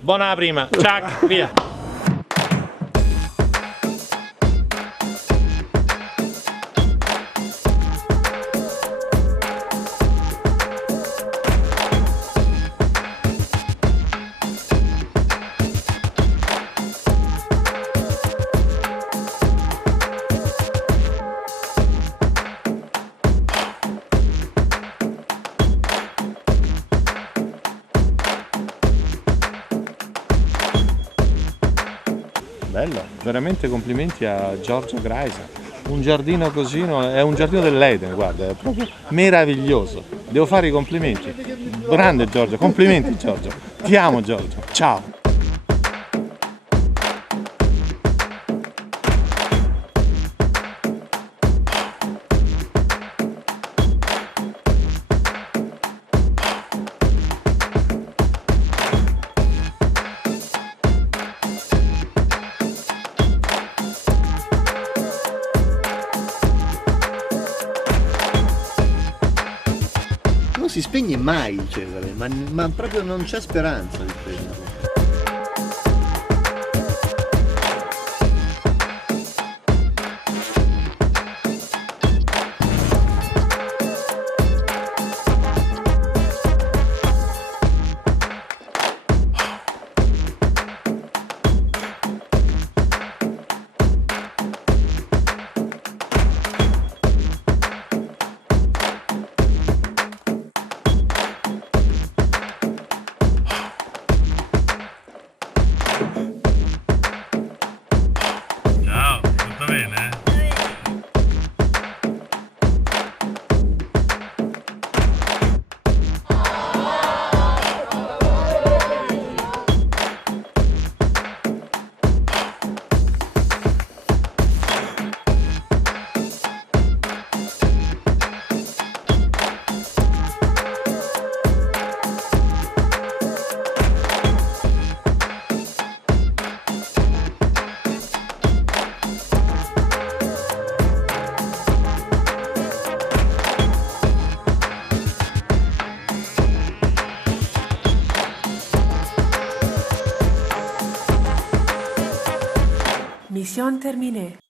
buona la prima, ciao, via. Bello, veramente complimenti a Giorgio Greisa. Un giardino così è un giardino dell'Eden, guarda, è proprio meraviglioso. Devo fare i complimenti. Grande Giorgio, complimenti Giorgio. Ti amo Giorgio, ciao. Non si spegne mai il Cesare, ma proprio non c'è speranza di spegnerlo. Ciao, tutto bene? Misión terminée.